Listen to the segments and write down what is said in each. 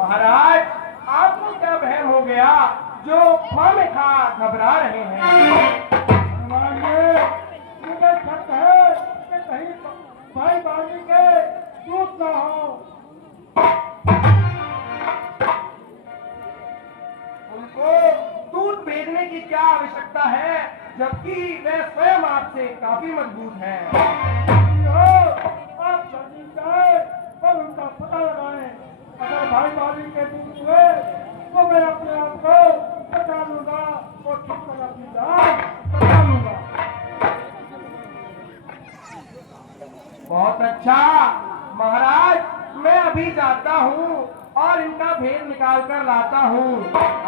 महाराज, आपको क्या वहम हो गया जो खामखा घबरा रहे हैं? मुझे शक है कि कहीं भाई बाजी के दूध ना हो। उनको दूध भेजने की क्या आवश्यकता है, जबकि वे स्वयं आपसे काफी मजबूत हैं। आप जल्दी जाए और उनका पता लगाएं। अगर भाई बाजी के दूध हुए तो मैं अपने आप को बचा लूंगा और ठीक कर अपनी जान बचा लूंगा। बहुत अच्छा महाराज, मैं अभी जाता हूँ और इनका भेद निकाल कर लाता हूँ।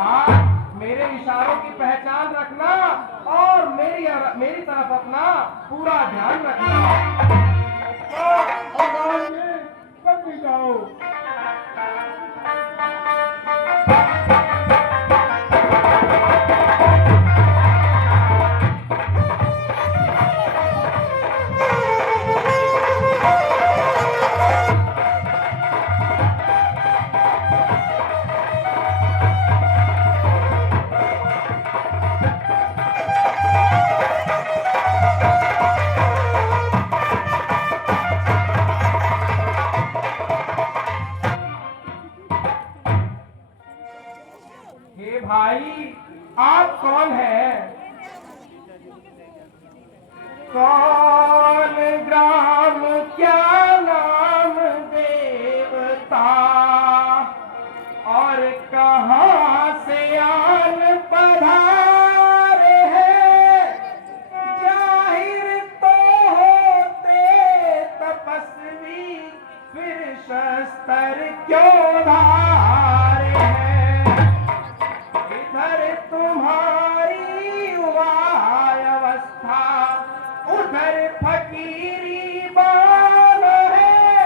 आप मेरे इशारों की पहचान रखना और मेरी तरफ अपना पूरा ध्यान रखना। जल्दी जाओ। हे भाई, आप कौन हैं? कौन ग्राम क्या नाम देवता और कहाँ से आन पधारे हैं? जाहिर तो होते तपस्वी, फिर शस्त्र क्यों धारे हैं? इधर तुम्हारी अवस्था, उधर फकीरी बान है।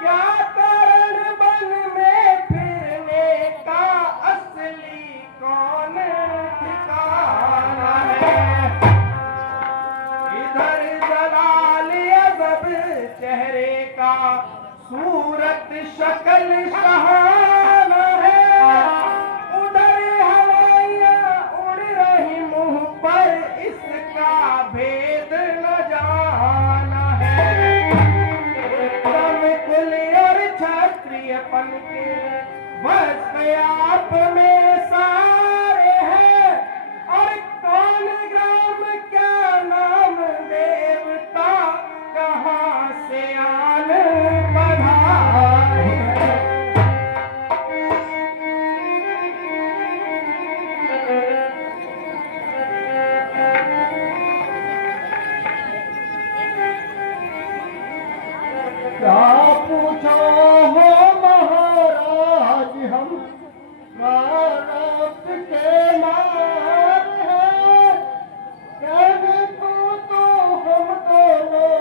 क्या कारण बन में फिरने का असली कौन ठिकाना है? इधर जलाल अदब चेहरे का, सूरत शक्ल शहाना है। उधर हवाइयां उड़ रही मुंह पर, इसका भेद न जाना है। एकदम कुल और क्षत्रियपन के वस्त्र आप में सारे हैं। और कौन ग्राम क्या नाम देवता, कहाँ से आन पधारे हैं? क्या पूछो हो महाराज, हम मानव के मार हैं। कहने को तो हम दोनों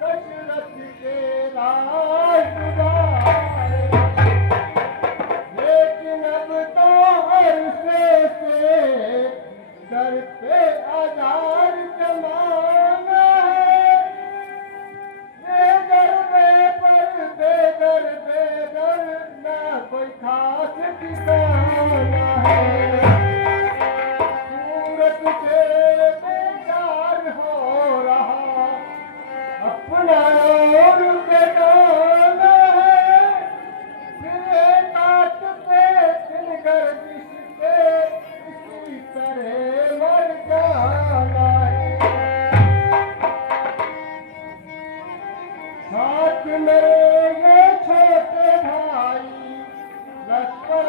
दशरथ के राजकुमार हैं। लेकिन अब तो अरसे से दर पे आजार जमाना है। बेदर ना कोई खास ठिकाना है। सूरत से बेजार हो रहा, अपना और बेगाना है। फिर काट पे दिन गर्दिश पे इसी तरह मर जाना है। साथ मेरे ये छोटे भाई लश्कर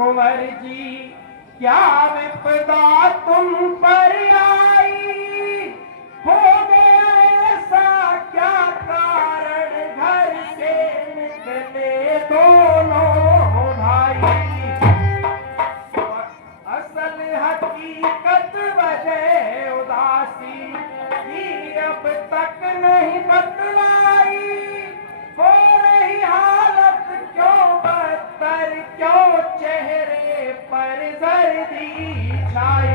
कुंवर जी क्या विपदा तुम पर आई, हो गया ऐसा क्या कारण घर से निकले दोनों भाई। असल हकीकत वजह उदासी की अब तक नहीं बतलाई, हो रही हालत क्यों बदतर, क्यों चेहरे पर जर्दी छाई।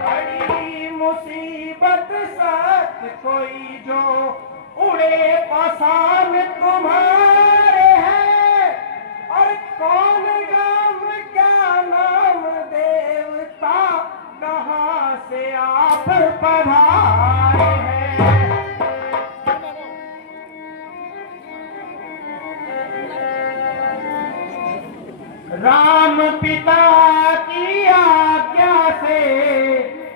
बड़ी मुसीबत साथ कोई जो उड़े पासान तुम्हारे हैं, और कौन गाम क्या नाम देवता कहाँ से आप पधारे हैं। राम पिता की आज्ञा से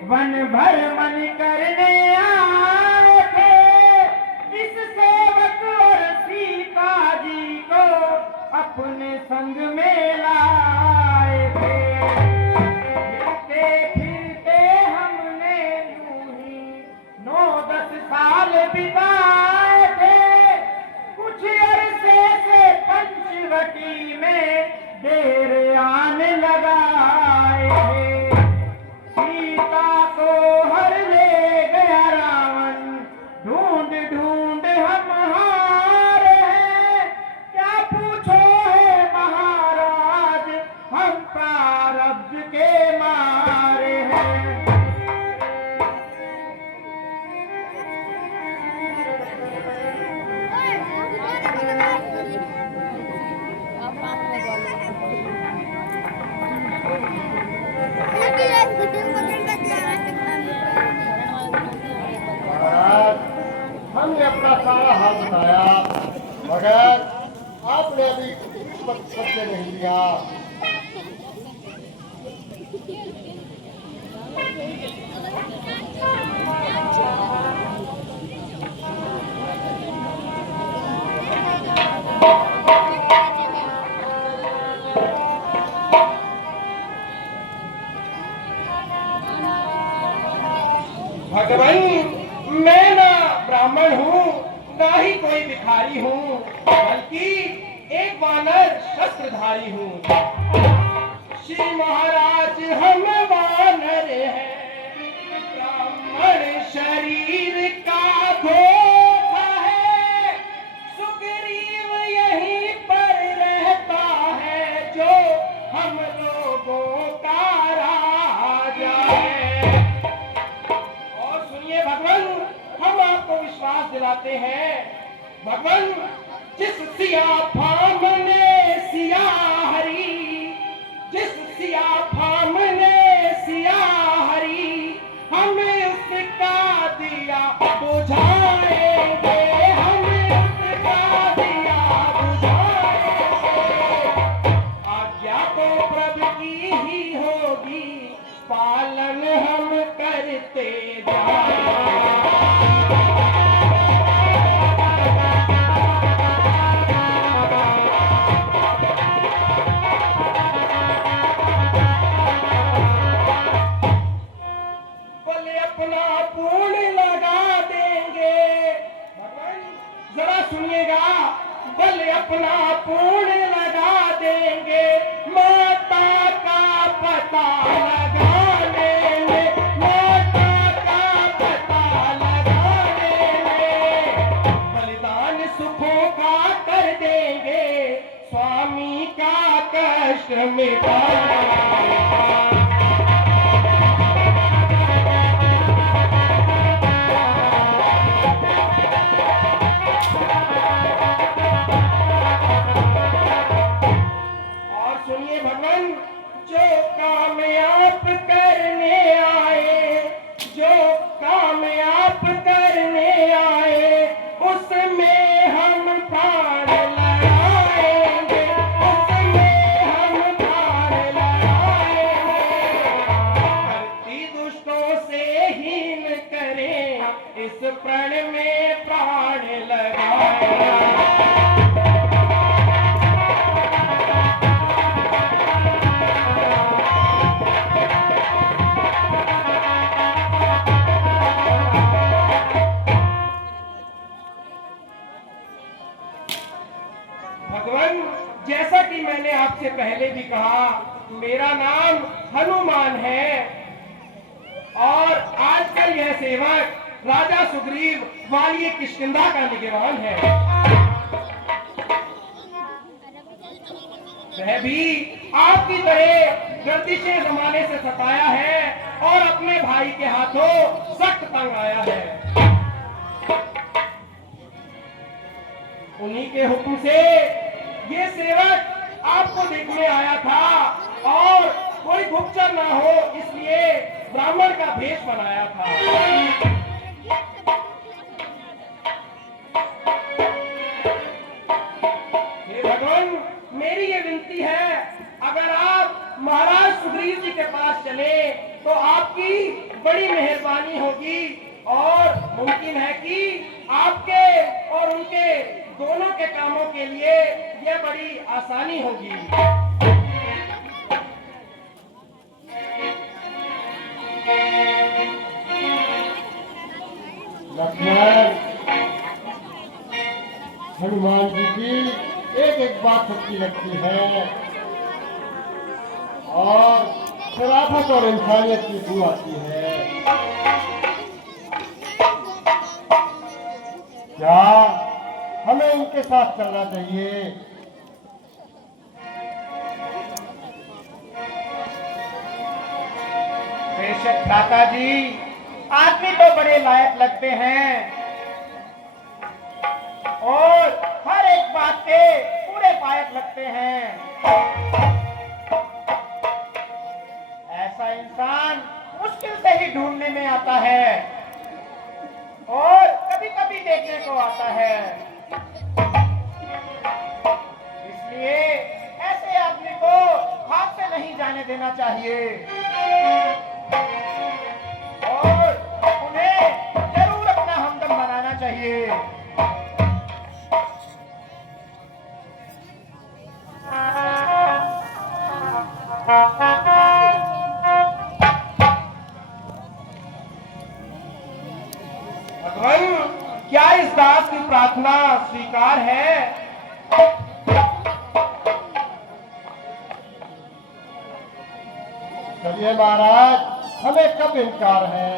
वन भ्रमण करने आए थे, इस सेवक और सीता जी को अपने संग में लाए थे। फिरते फिरते हमने यूं ही 9-10 साल बिताए थे, कुछ अरसे से पंचवटी में देर आने लगाए थे। सीता को हर ले गया रावण, ढूंढ ढूंढ हम हारे हैं, क्या पूछो है महाराज हम प्रारब्ध के मारे हैं। महाराज, हमने अपना सारा हाल बताया, मगर आपने अभी कुछ वक्त सत्य नहीं लिया। भगवान, मैं ना ब्राह्मण हूँ, ना ही कोई भिखारी हूँ, बल्कि एक वानर शस्त्रधारी हूँ। श्री महाराज हम वानर हैं, ब्राह्मण शरीर का धोखा है, सुग्रीव यहीं पर रहता है जो हम लोगों का राजा है। और सुनिए भगवान, हम आपको विश्वास दिलाते हैं, भगवान जिस सिया फाम ने सिया हरी, जिस सिया फाम ने सिया हरी, हम उसका दिया बुझाएंगे, हम उसका दिया बुझाएंगे। आज्ञा तो प्रभु की ही होगी, पालन हम करते जाएं। बोले अपना पूर्ण लगा देंगे, भगवान जरा सुनिएगा, बोले अपना पूर्ण लगा देंगे, माता का पता लगाने में, माता का पता लगाने में, बलिदान सुखों का कर देंगे, स्वामी का कष्ट मिटाएंगे। जो काम आप करने आए, जो काम आप करने आए, उसमें हम प्राण लड़ाएंगे, उसमें हम प्राण लड़ाएंगे। धरती दुष्टों से हीन करें, इस प्रण में प्राण लगाएंगे। पहले भी कहा, मेरा नाम हनुमान है और आजकल यह सेवक राजा सुग्रीव वाली किष्किंधा का निगरान है। वह भी आपकी तरह गर्दिशें जमाने से सताया है और अपने भाई के हाथों सख्त तंग आया है। उन्हीं के हुक्म से ये सेवक आपको देखने आया था और कोई गुप्तचर ना हो इसलिए ब्राह्मण का भेष बनाया था। हे भगवान, मेरी ये विनती है, अगर आप महाराज सुग्रीव जी के पास चले तो आपकी बड़ी मेहरबानी होगी और मुमकिन है कि आपके और उनके दोनों के कामों के लिए यह बड़ी आसानी होगी। लक्ष्मण, हनुमान जी की एक एक बात सच्ची लगती है और शराफत और इंसानियत की बू आती है। क्या हमें इनके साथ चलना चाहिए? बेशक भ्राता जी, आदमी तो बड़े लायक लगते हैं और हर एक बात के पूरे पायक लगते हैं। ऐसा इंसान मुश्किल से ही ढूंढने में आता है और कभी कभी देखने को आता है। इसलिए ऐसे आदमी को हाथ से नहीं जाने देना चाहिए और उन्हें जरूर अपना हमदम बनाना चाहिए। भगवान, क्या इस दास की प्रार्थना स्वीकार है? चलिए महाराज, हमें कब इनकार है?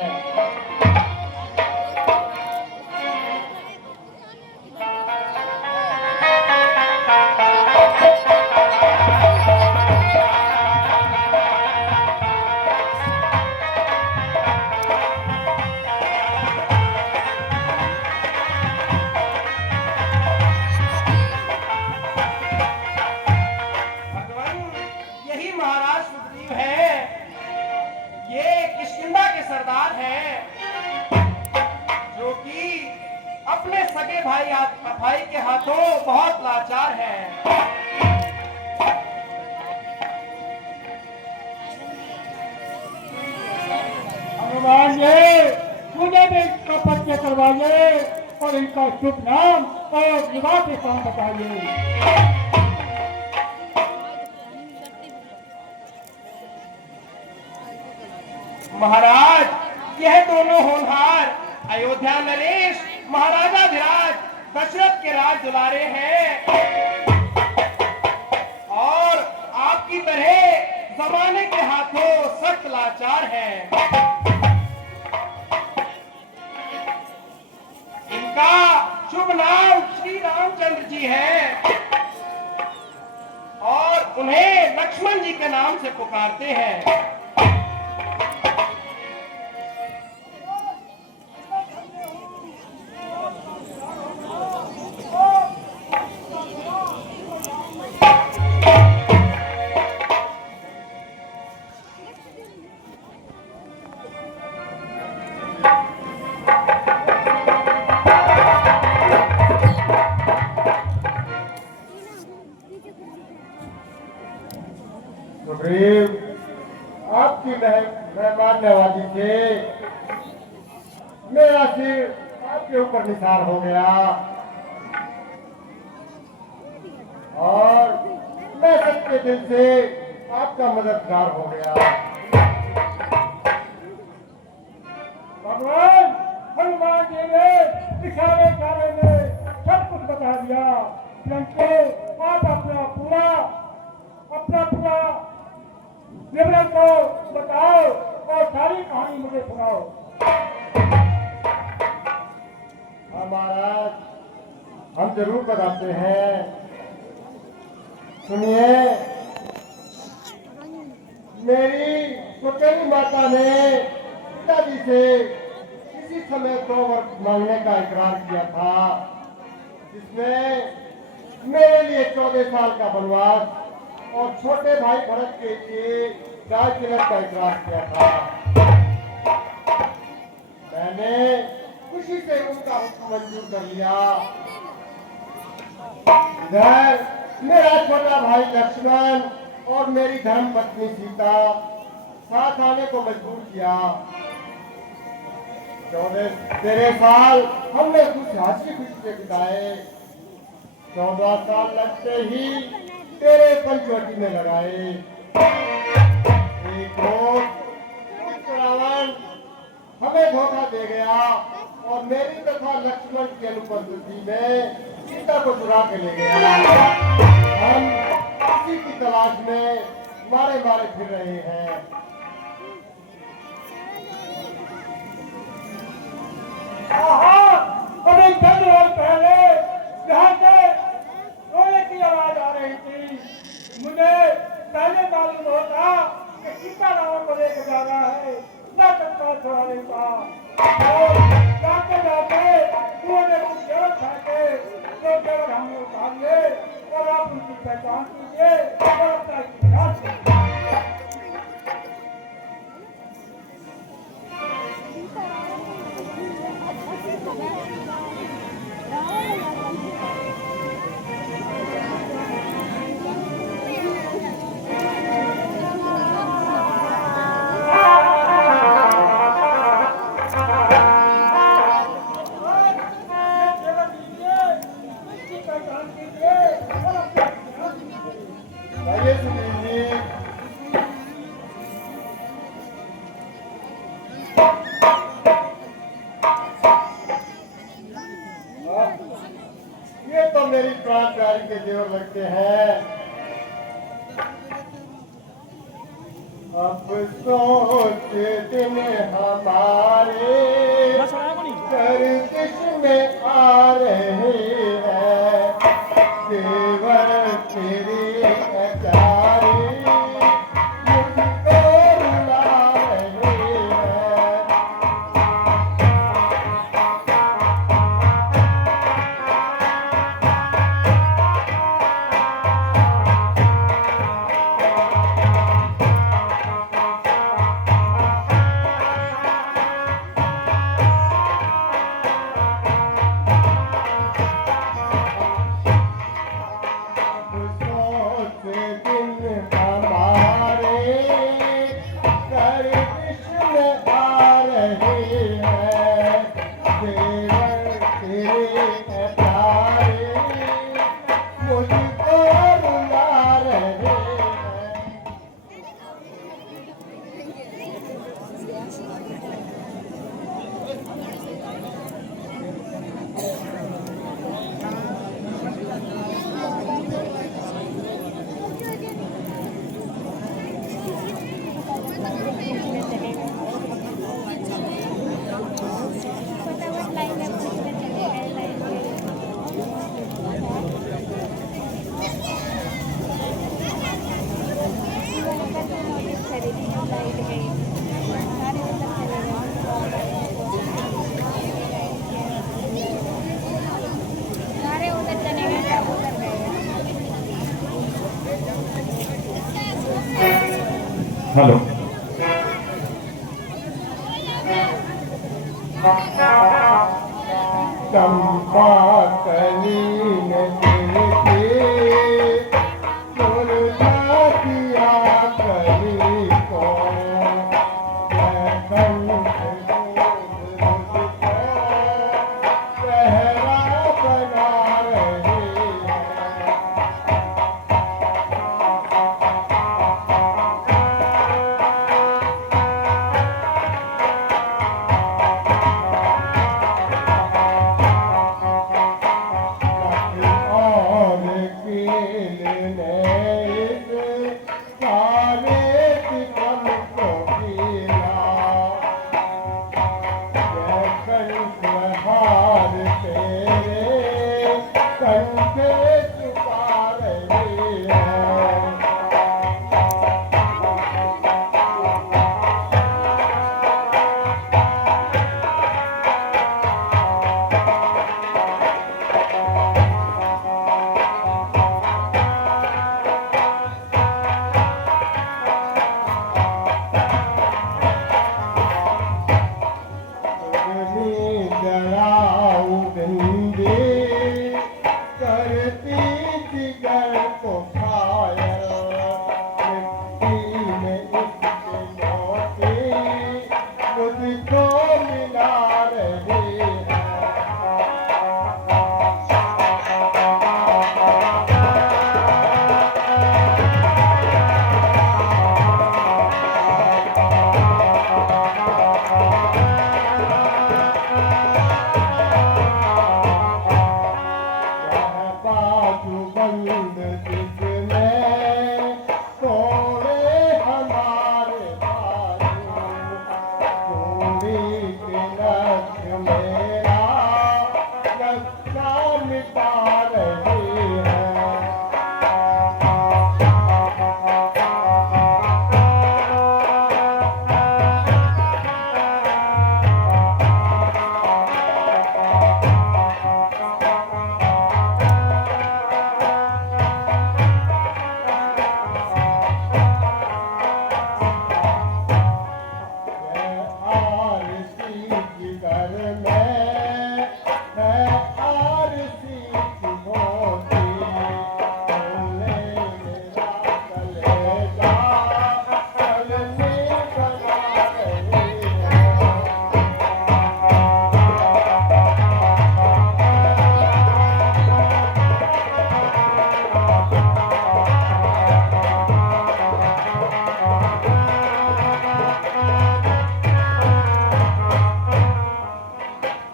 भगवान, यही महाराज सुग्रीव है। ये किष्किंधा के सरदार हैं जो कि अपने सगे भाई के हाथों बहुत लाचार हैं। हनुमान जी, मुझे भी इनका परिचय करवाइए और इनका शुभ नाम और विवाह के काम बताइए। महाराज, यह दोनों होनहार अयोध्या नरेश महाराजा धीराज दशरथ के राज दुलारे हैं और आपकी तरह जमाने के हाथों सख्त लाचार हैं। इनका शुभ नाम श्री रामचंद्र जी है और उन्हें लक्ष्मण जी के नाम से पुकारते हैं। सुग्रीव, आपकी मेहमान नवाजी से मेरा सिर आपके ऊपर निसार हो गया और मैं सच्चे दिल से आपका मददगार हो गया। भगवान, हनुमान जी ने इशारे इशारे में सब कुछ बता दिया। परंतु आप अपना पूरा अपना पूरा विवरण को बताओ और सारी कहानी मुझे सुनाओ। हाँ महाराज, हम जरूर बताते हैं। सुनिए, मेरी सुकैनी माता ने पिताजी से किसी समय 2 वर्ष मांगने का इकरार किया था, जिसमें मेरे लिए 14 साल का वनवास और छोटे भाई भरत के लिए गाय तिलक का इकरार किया था। मैंने खुशी से उनका हुक्म मंजूर कर लिया। इधर मेरा छोटा भाई लक्ष्मण और मेरी धर्म पत्नी सीता साथ आने को मजबूर किया। 13 साल हमने कुछ हंसी खुशी से बिताए। 14 साल लगते ही तेरे पंचवटी में लगाए। एक रोज कुछ रावण हमें धोखा दे गया और मेरी तथा लक्ष्मण की अनुपस्थिति में सीता को चुरा के ले गया। हम इसी की तलाश में मारे मारे फिर रहे हैं। अभी चंद रोज पहले यहाँ से रोने की आवाज आ रही थी। मुझे पहले मालूम होता कि सीता रावण को लेकर जा रहा है, न तत्काल छोड़ा नहीं था। और जाते जाते उन्होंने कुछ केवल फेंके, तो केवल हमने उतार लिए और आप उनकी पहचान कीजिए और अपना इतिहास कीजिए। ये सुनील जी, ये तो मेरी प्राण प्यारी के जेवर लगते हैं। अब सोच दिन हमारे गर्दिश में आ रहे हैं। जेवर तेरी प्यारी मुझको रुला रहे हैं। सोच दिन हमारे गर्दिश में आ रहे हैं। जेवर तेरे प्यारे मुझको रुला रहे हैं। फटाफट लाइन में पूछना चलेगा लाइन में। नोटिस खरीदी लाइट गई सारे उधर चले गए। सारे उधर चले गए, सब उधर गए। हेलो, चंपा कलीन के मुरझा दिया कली को। पहरा बना रहे हैं। और घर में है आरसी की मोती, बोले मेरा कलेजा कलमी बना रही है।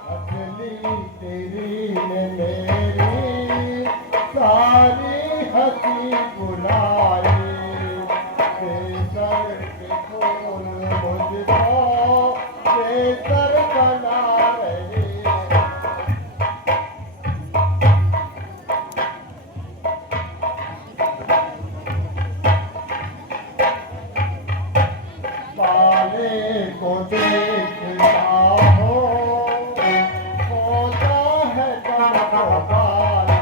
असली तेरी ने मेरी सारी हंसी बुलाई, केसर के फूल मुझको केसर बना रही है। काले को देखता हो होता है कमर वाला,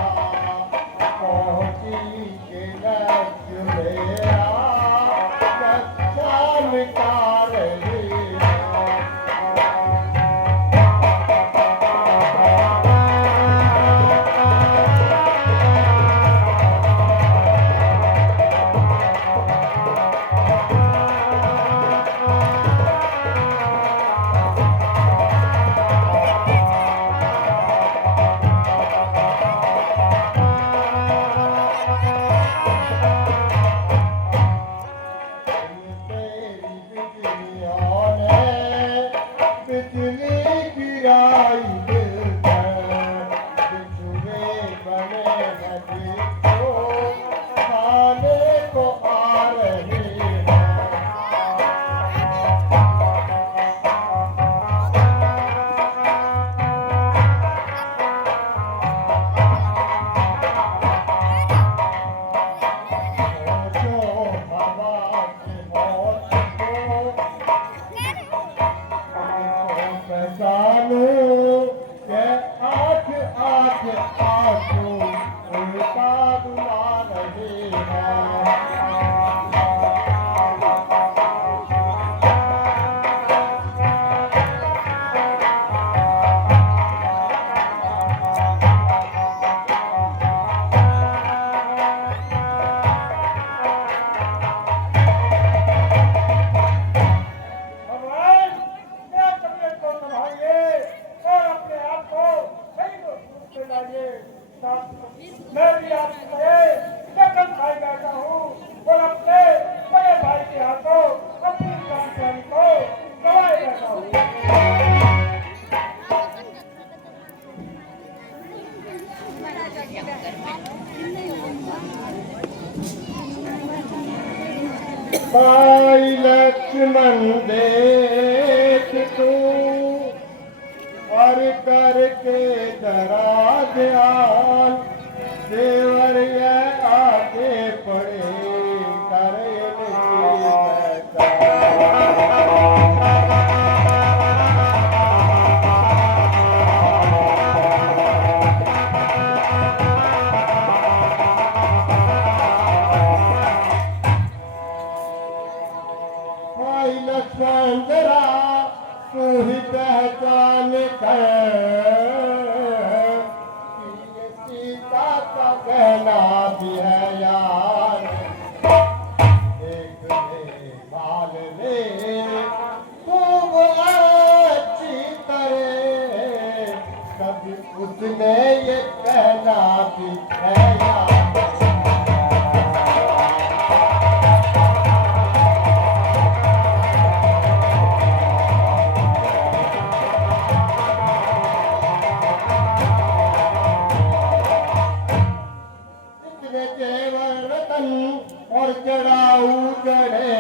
पहुंची के लक्ष्य मेरा कच्चा मिटा रही है। तेरी बिजलियों ने बिजली गिराई दिल पर, बिछुए बने नदी को खाने को आ रही है। जो हवा की मौत को पहचानूं के आँख आँख आंसू उल्टा बुला रही है। भगवान मेरा तबियत को संभालिए और अपने आप को सही रूप में लाइए। मैं भी आपसे दखल खाई बैठा हूँ और अपने बड़े भाई के हाथों अपनी जानकारी को गवाए बैठा हूँ। भाई लक्ष्मण देख तू और करके जरा ध्यान, देवर यह आगे पड़े करे इनकी भाई लक्ष्मण जरा तू ही पहचान कर कि ये सीता का कहना भी है यार। एक बाल ले खूब अच्छी तरह, कभी उसने ये कहना भी है यार। इतने जेवर रतन और चढ़ाऊ चढ़े,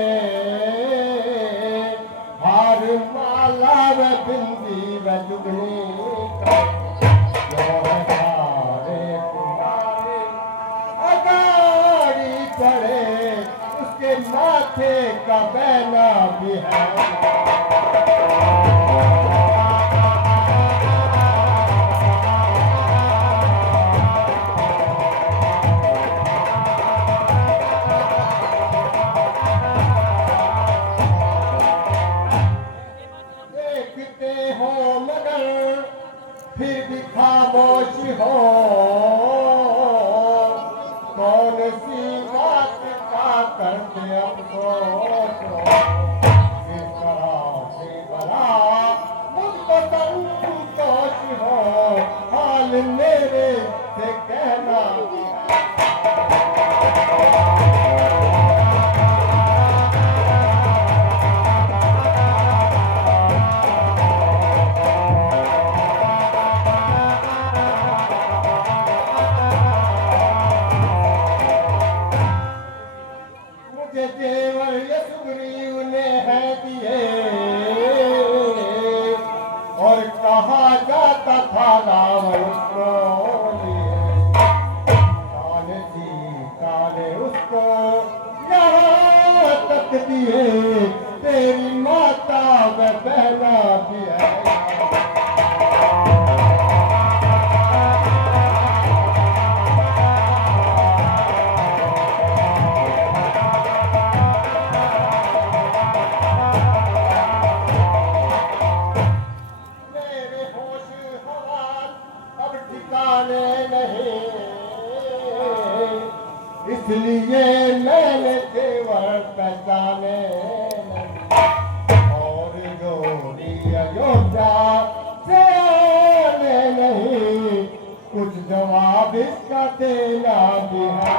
हार माला व बिंदी व जुगनी तुम्हारे अगाड़ी चढ़े, उसके माथे का बैना भी है। देखते हो मगर फिर भी खामोश हो, कौन सी बात का करते अफसोस हो। इस तरह से भला मुझको संतोष हो, हाल मेरे से कहना। मुझे जेवर ये सुग्रीव ने है दिए, और कहा जाता था राम उसको लिए। काले सीता ने उसको यहाँ तक दिए, तेरी माता व बहना भी है। मेरे होश हवास अब ठिकाने नहीं, इसलिए मैंने जेवर पहचाने नहीं। और जोड़ी अयोध्या से आने नहीं, कुछ जवाब इसका देना भी है।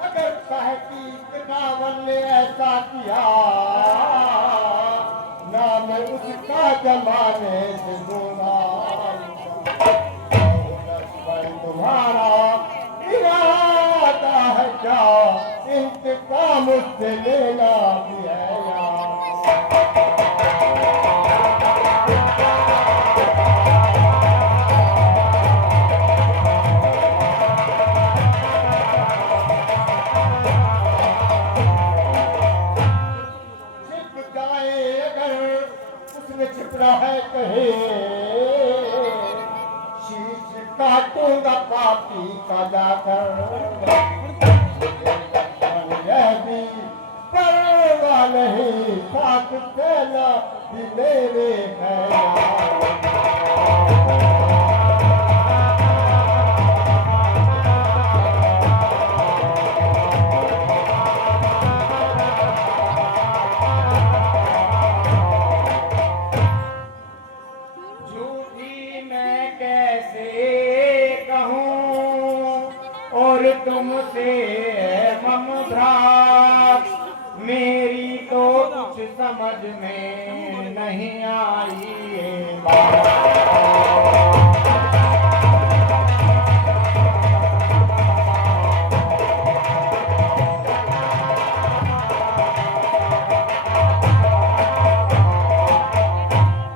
अगर तहकीक रावण ने ऐसा किया, नाम उसका जमाने से दूंगा। लक्ष्मण तुम्हारा इरादा है क्या, इंतकाम उससे लेना भी है यार। छिप जाए अगर उसने छिपना है कहे, शीश काटूंगा पापी का जाकर। यह भी परवाह नहीं, साथ देना भी मेरे है यार। झूठी मैं कैसे कहूँ और तुमसे ममभ्रात, मेरी तो कुछ समझ में नहीं आई ये बात।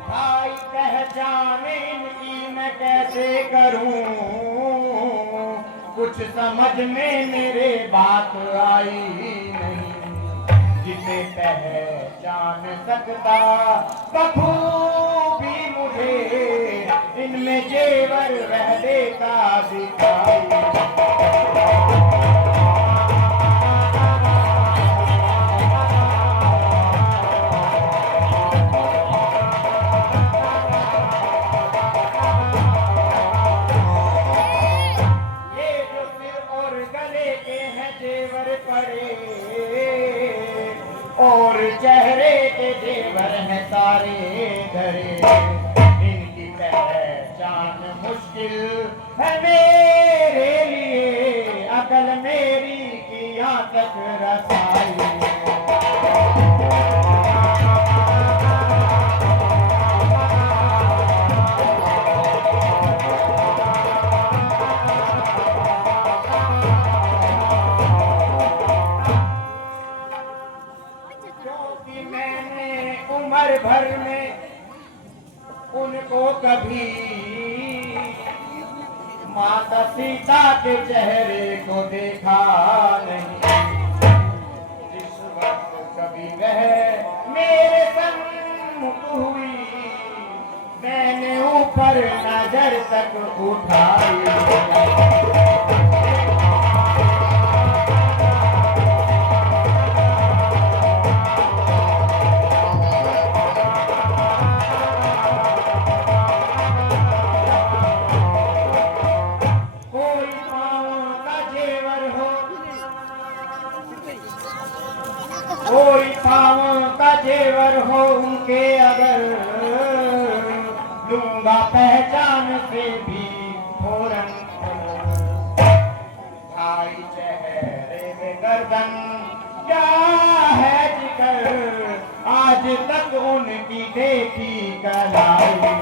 भाई पहचाने इनकी मैं कैसे करूं, कुछ समझ में मेरे बात आई नहीं। जिसे पहचान सकता बखूबी मुझे, इनमें जेवर रह देता दिखाई। ये जो सिर और गले के हैं जेवर पड़े, और चेहरे के जेवर हैं सारे धरे। इनकी पहचान मुश्किल है मेरे लिए, अकल मेरी की यहाँ तक रसाई। क्योंकि मैंने उम्र भर में उनको कभी माता सीता के चेहरे को देखा नहीं। जिस वक्त कभी वह मेरे सन्मुख हुई, ऊपर नजर तक उठाई। कोई पाँव का जेवर हो, कोई पाँव का जेवर हो उनके अगर, लूंगा पहचान से भी फौरन। भाई चेहरे में गर्दन क्या है जिगर, आज तक उनकी देखी कलाई।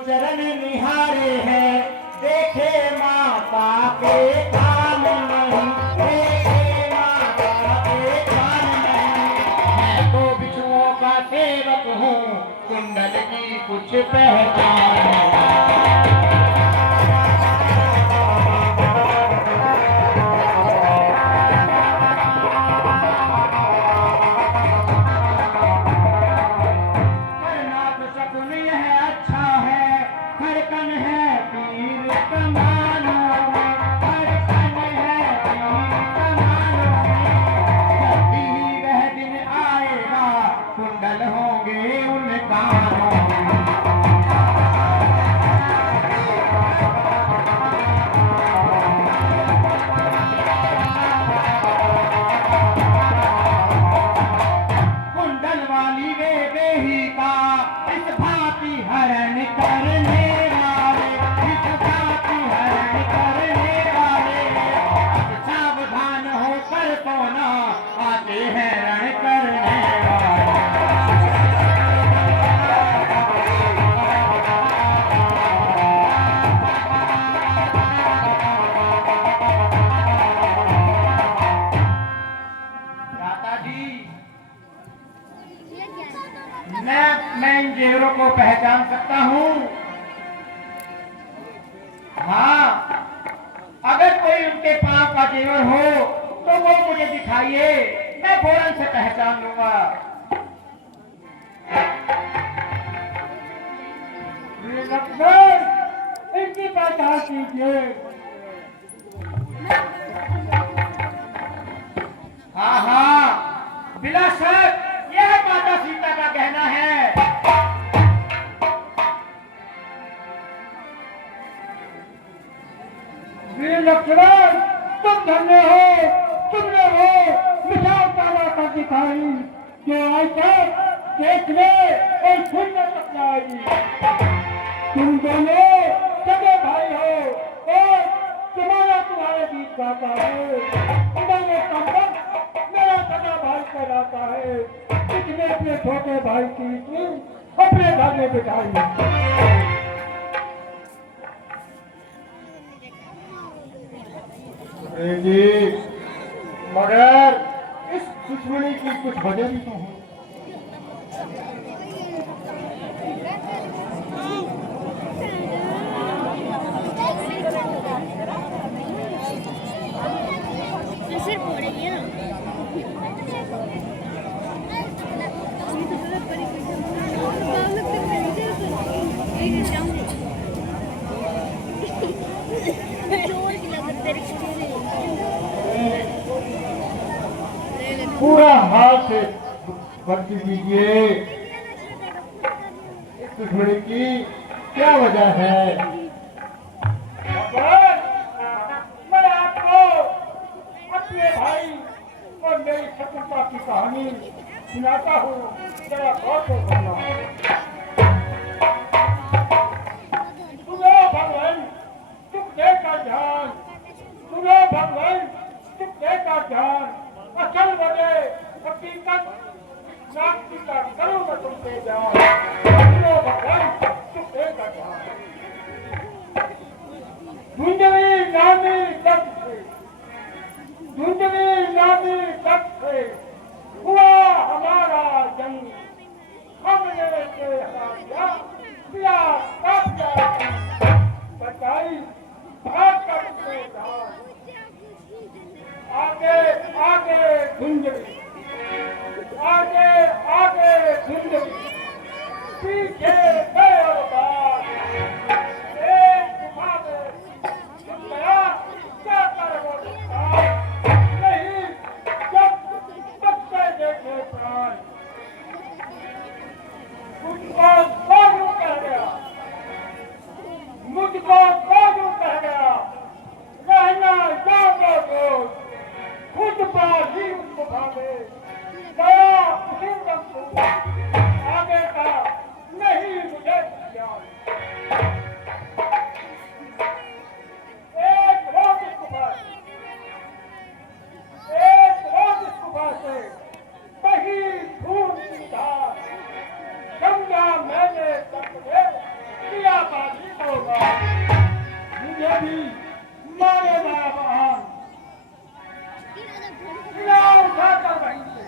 चरण निहारे हैं, देखे माता के काम नहीं, देखे माता के काम नहीं। मैं तो बिच्छुओं का सेवक हूँ, कुंडल की कुछ पहचान नहीं। कुंडल होंगे उन कानों में। कुंडल वाली वे देही का इस भांति हरण करने वाले, इस भांति हरण करने वाले। अब सावधान होकर सोना आते हैं रण करने वाले। मैं इन जेवरों को पहचान सकता हूँ। हाँ, अगर कोई उनके पांव का जेवर हो तो वो मुझे दिखाइए, मैं फौरन से पहचान लूंगा। लक्ष्मण, इनकी पहचान कीजिए। हाँ हाँ, बिला शक यह माता सीता का कहना है। वीर लक्ष्मण, तुम धन्य हो, तुमने वो मिसाल पैदा कर दिखाई जो आज तक देखने और सुनने तक न आई। तुम दोनों सगे भाई हो और तुम्हारा तुम्हारे बीच गाता है। तुम्हारे संबंध मेरा सगा भाई कहलाता है। इसने अपने छोटे भाई की अपने घर में बिठाई। जी, मगर इस दुश्मनी की कुछ वजह भी तो है। सिर्फ पड़ेगी ना। पूरा हाथ से भर्ती कीजिए। इस दुश्मनी की क्या वजह है? मैं आपको अपने भाई और मेरी शत्रुता की कहानी सुनाता हूँ, जरा गौर से सुनना। सुनो भगवान, सुख देकर ध्यान, सुनो भगवान, सुख देकर ध्यान। असल वजह हकीकत नास्ती का करो मैं तुमसे जान। सुनो भगवान, सुख देकर ध्यान। धुंधली नामी तक से, धुंधली नामी तक से हुआ हमारा जंग। हमने से हरा दिया पिया कब जाए बचाई भाग कर उसने जान आगे आगे जिंदगी आगे आगे जिंदगी पीछे गए और बात एक गुफा में छुप गया क्या कर वो नहीं जब बच्चे देखे प्राण मुझको कौन कह गया मुझको कौन कह गया रहना जाओगे दोस्त खुद पर ही उसको भागे गया उसी वक्त आगे का नहीं मुझे याद एक रोज इस गुफा से वही खून की धार समझा मैंने सबने किया बाजी होगा मुझे भी मारेगा बहान उठाकर वहीं से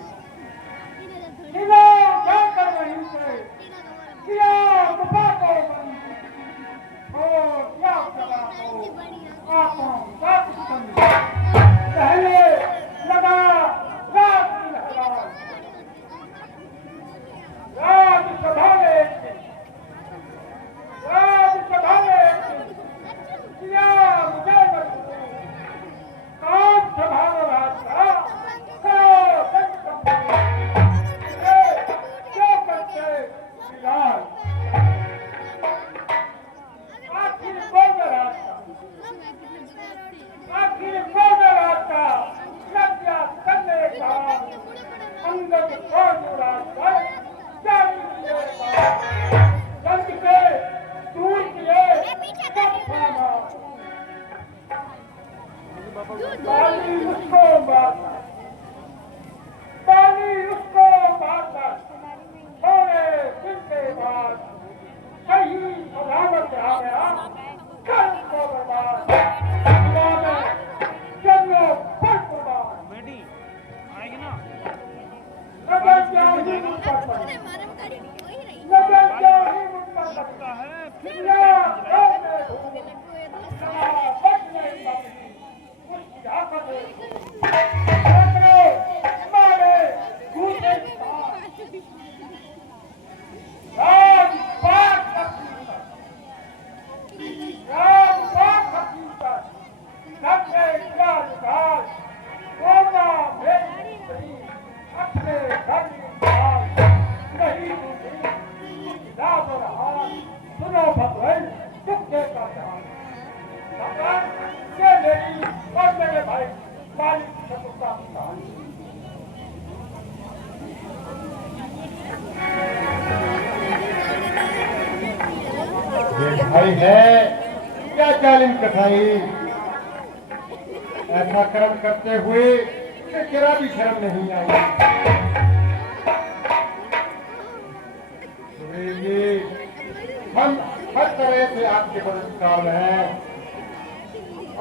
उठाकर वहीं से किया गुफा को बंद और क्या चला को आंखों का कुछ पहले लगा रात की हवा राज्यसभा में किया मुझे काम संभाल रहा था करो क्या करते फिलहाल आखिर कौन रास्ता लज्जा करने का अंगद कौन रास्ता जल्द से दूर किए सब खाना पानी उसको मारता थोड़े दिन के बाद कहीं सलामत आ गया कल को बर्बाद चलो पर कुर्बान नजर क्या ही मुझ पर पड़ी नजर क्या ही मुझ पर लगता है बचने लगी उसकी आफत मारे घूसे सुनो भगवान दुख देकर भगवान ये मेरी और मेरे भाई मालिक की शत्रुता की कहानी भाई है क्या जालिम कसाई ऐसा कर्म करते हुए कि जरा भी शर्म नहीं आई हम हर तरह से आपके पुरस्कार में हैं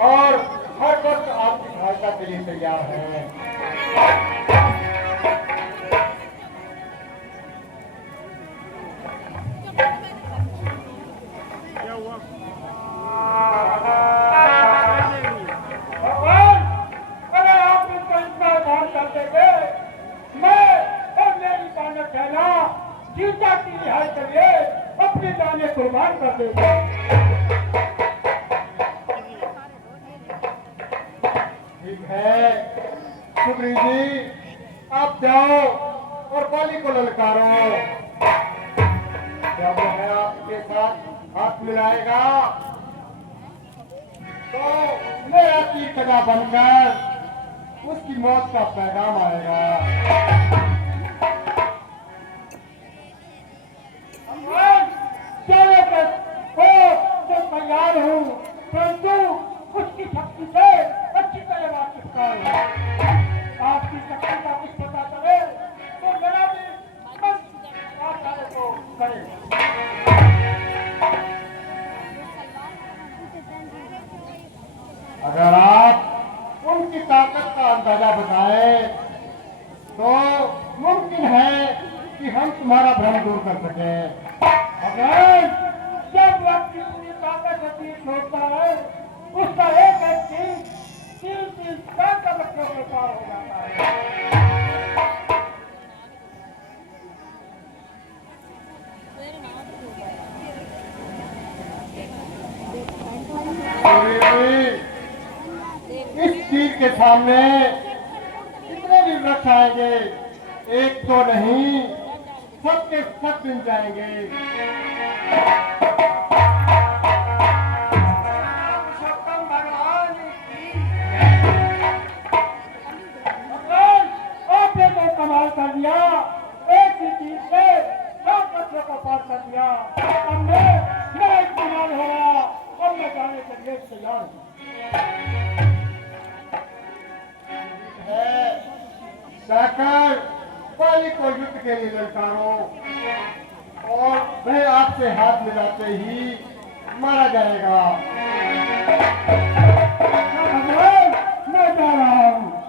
और हर वक्त आपकी सहायता के लिए तैयार हैं भगवान अगर आप मुझको इतना ध्यान करते थे मैं और मेरी जाने कहना जीता की रिहाई के लिए अपनी जाने कुर्बान कर देते ठीक है सुब्री जी आप जाओ और बाली को ललकारो जब वह आपके साथ हाथ मिलाएगा तो मेरा की सगा बनकर उसकी मौत का पैगाम आएगा जाने पर हो तो तैयार हूँ परंतु उसकी शक्ति से अच्छी तरह वाकिफ है आपकी शक्ति का कुछ पता चले तो मेरा भी मन आचार्य को करे अगर आप उनकी ताकत का अंदाजा बताए तो मुमकिन है कि हम तुम्हारा भ्रम दूर कर सकें। अगर वीर के सामने कितने भी वृक्ष आएंगे, एक तो नहीं, सबके सब मिल जाएंगे। पुरुषोत्तम भगवान की भगवान, आपने तो कमाल कर दिया, एक ही चीज से सब बच्चों को पार कर दिया। हमने मेरा इस्तेमाल हो रहा और मैं जाने के लिए तैयार हूँ। जाकर पाली को युद्ध के लिए ललकारो और वह आपसे हाथ मिलाते ही मारा जाएगा। भगवान, मैं जा रहा हूँ।